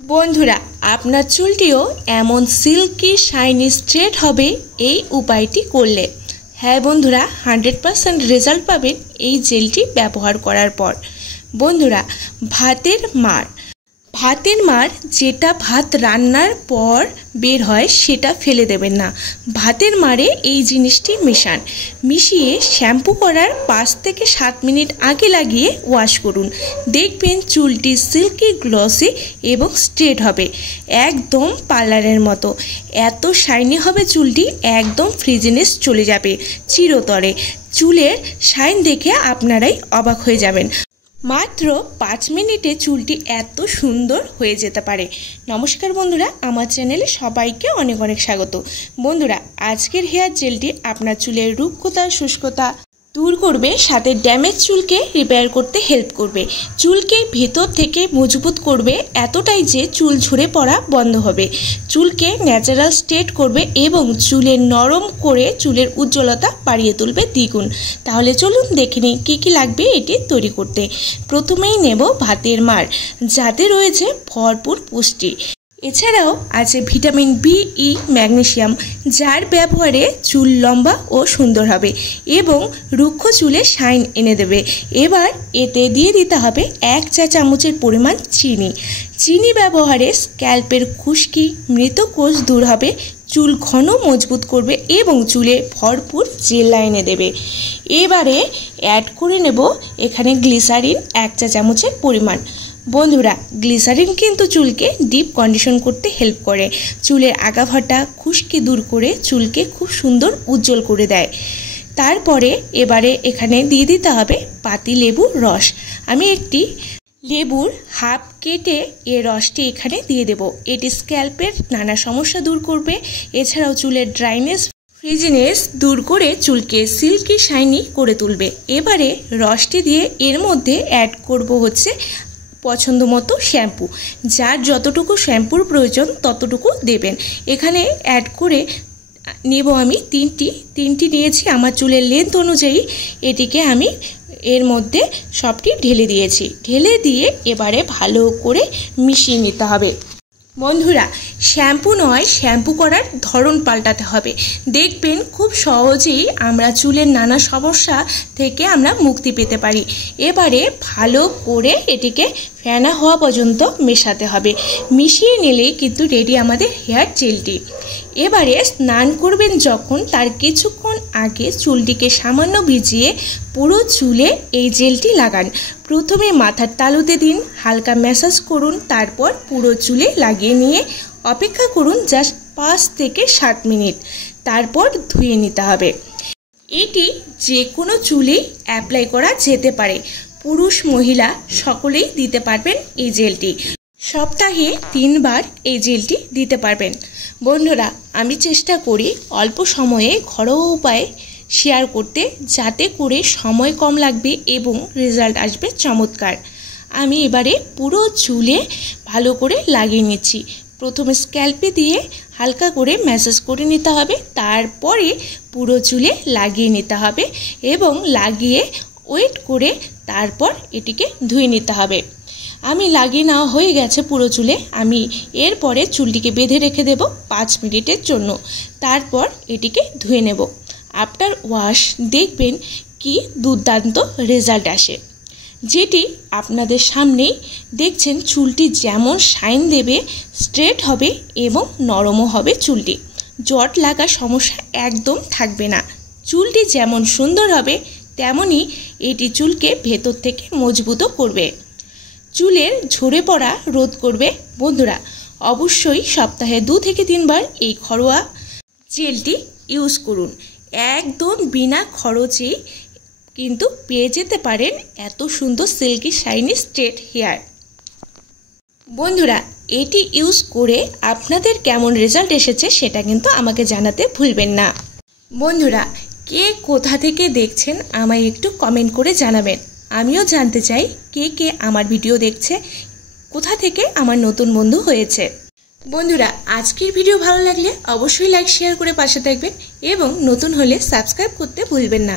বন্ধুরা, আপনার চুলটিও এমন সিল্কি শাইনি স্ট্রেট হবে এই উপায়টি করলে। হ্যাঁ বন্ধুরা, 100% রেজাল্ট পাবেন এই জেলটি ব্যবহার করার পর। বন্ধুরা, ভাতের মাড় যেটা ভাত রান্নার পর বের হয় সেটা ফেলে দেবেন না। ভাতের মাড়ে এই জিনিসটি মিশিয়ে শ্যাম্পু করার 5 থেকে 7 মিনিট আগে লাগিয়ে ওয়াশ করুন। দেখবেন চুলটি সিল্কি গ্লসি এবং স্ট্রেট হবে, একদম পার্লারের মতো। এত শাইনি হবে চুলটি, একদম ফ্রিজিনেস চলে যাবে চিরতরে। চুলের শাইন দেখে আপনারাই অবাক হয়ে যাবেন। মাত্র 5 মিনিটে চুলটি এত সুন্দর হয়ে যেতে পারে। নমস্কার বন্ধুরা, আমার চ্যানেলে সবাইকে অনেক অনেক স্বাগত। বন্ধুরা, আজকের হেয়ার জেলটি আপনার চুলের রুক্ষতা শুষ্কতা দূর করবে, সাথে ড্যামেজ চুলকে রিপেয়ার করতে হেল্প করবে, চুলকে ভেতর থেকে মজবুত করবে এতটাই যে চুল ঝরে পড়া বন্ধ হবে, চুলকে ন্যাচারাল স্ট্রেট করবে এবং চুলের নরম করে চুলের উজ্জ্বলতা বাড়িয়ে তুলবে দ্বিগুণ। তাহলে চলুন দেখে নিই কী কী লাগবে এটি তৈরি করতে। প্রথমেই নেব ভাতের মাড়, যাতে রয়েছে ভরপুর পুষ্টি। এছাড়াও আছে ভিটামিন বি, ই, ম্যাগনেসিয়াম, যার ব্যবহারে চুল লম্বা ও সুন্দর হবে এবং রুক্ষ চুলে শাইন এনে দেবে। এবার এতে দিয়ে দিতে হবে 1 চা চামচের পরিমাণ চিনি ব্যবহারে স্ক্যাল্পের খুশকি, মৃত কোষ দূর হবে, চুল ঘন মজবুত করবে এবং চুলে ভরপুর জেল এনে দেবে। এবারে অ্যাড করে নেব এখানে গ্লিসারিন 1 চা চামচের পরিমাণ। বন্ধুরা, গ্লিসারিন কিন্তু চুলকে ডিপ কন্ডিশন করতে হেল্প করে, চুলের আগাভাটা খুশকি দূর করে চুলকে খুব সুন্দর উজ্জ্বল করে দেয়। তারপরে এবারে এখানে দিয়ে দিতে হবে পাতি লেবুর রস। আমি একটি লেবুর হাফ কেটে এর রসটি এখানে দিয়ে দেব। এটি স্ক্যাল্পের নানা সমস্যা দূর করবে, এছাড়াও চুলের ড্রাইনেস ফ্রিজিনেস দূর করে চুলকে সিল্কি শাইনি করে তুলবে। এবারে রসটি দিয়ে এর মধ্যে অ্যাড করব হচ্ছে পছন্দ মতো শ্যাম্পু, যার যতটুকু শ্যাম্পুর প্রয়োজন ততটুকু দেবেন। এখানে অ্যাড করে নেব আমি তিনটি নিয়েছি আমার চুলের লেন্থ অনুযায়ী। এটিকে আমি এর মধ্যে সবটি ঢেলে দিয়েছি। ঢেলে দিয়ে এবারে ভালো করে মিশিয়ে নিতে হবে। বন্ধুরা, শ্যাম্পু নয়, শ্যাম্পু করার ধরন পাল্টাতে হবে। দেখবেন খুব সহজেই আমরা চুলের নানা সমস্যা থেকে আমরা মুক্তি পেতে পারি। এবারে ভালো করে এটিকে ফেনা হওয়া পর্যন্ত মেশাতে হবে। মিশিয়ে নিলেই কিন্তু রেডি আমাদের হেয়ার জেলটি। এবারে স্নান করবেন যখন, তার কিছুক্ষণ আগে চুলটিকে সামান্য ভিজিয়ে পুরো চুলে এই জেলটি লাগান। প্রথমে মাথার তালুতে দিন, হালকা ম্যাসাজ করুন, তারপর পুরো চুলে লাগিয়ে নিয়ে অপেক্ষা করুন জাস্ট 5 থেকে 7 মিনিট, তারপর ধুয়ে নিতে হবে। এটি যে কোনো চুলেই অ্যাপ্লাই করা যেতে পারে, পুরুষ মহিলা সকলেই দিতে পারবেন এই জেলটি। সপ্তাহে 3 বার এই জেলটি দিতে পারবেন। বন্ধুরা, আমি চেষ্টা করি অল্প সময়ে ঘরোয়া উপায়ে শেয়ার করতে, যাতে করে সময় কম লাগবে এবং রেজাল্ট আসবে চমৎকার। আমি এবারে পুরো চুলে ভালো করে লাগিয়ে নিচ্ছি। প্রথমে স্ক্যাল্পে দিয়ে হালকা করে ম্যাসাজ করে নিতে হবে, তারপরে পুরো চুলে লাগিয়ে নিতে হবে এবং লাগিয়ে ওয়েট করে তারপর এটিকে ধুয়ে নিতে হবে। আমি লাগিয়ে নেওয়া হয়ে গেছে পুরো চুলে। আমি এরপরে চুলটিকে বেঁধে রেখে দেব 5 মিনিটের জন্য, তারপর এটিকে ধুয়ে নেব। আফটার ওয়াশ দেখবেন কি দুর্দান্ত রেজাল্ট আসে, যেটি আপনাদের সামনেই দেখছেন। চুলটি যেমন শাইন দেবে, স্ট্রেট হবে এবং নরমও হবে চুলটি। জট লাগার সমস্যা একদম থাকবে না। চুলটি যেমন সুন্দর হবে, তেমনই এটি চুলকে ভেতর থেকে মজবুতও করবে, চুলের ঝরে পড়া রোধ করবে। বন্ধুরা, অবশ্যই সপ্তাহে 2 থেকে 3 বার এই ঘরোয়া জেলটি ইউজ করুন। একদম বিনা খরচেই কিন্তু পেয়ে যেতে পারেন এত সুন্দর সিল্কি শাইনি স্ট্রেট হেয়ার। বন্ধুরা, এটি ইউজ করে আপনাদের কেমন রেজাল্ট এসেছে সেটা কিন্তু আমাকে জানাতে ভুলবেন না। বন্ধুরা, কে কোথা থেকে দেখছেন আমায় একটু কমেন্ট করে জানাবেন। আমিও জানতে চাই কে কে আমার ভিডিও দেখছে, কোথা থেকে আমার নতুন বন্ধু হয়েছে। বন্ধুরা, আজকের ভিডিও ভালো লাগলে অবশ্যই লাইক শেয়ার করে পাশে থাকবেন এবং নতুন হলে সাবস্ক্রাইব করতে ভুলবেন না।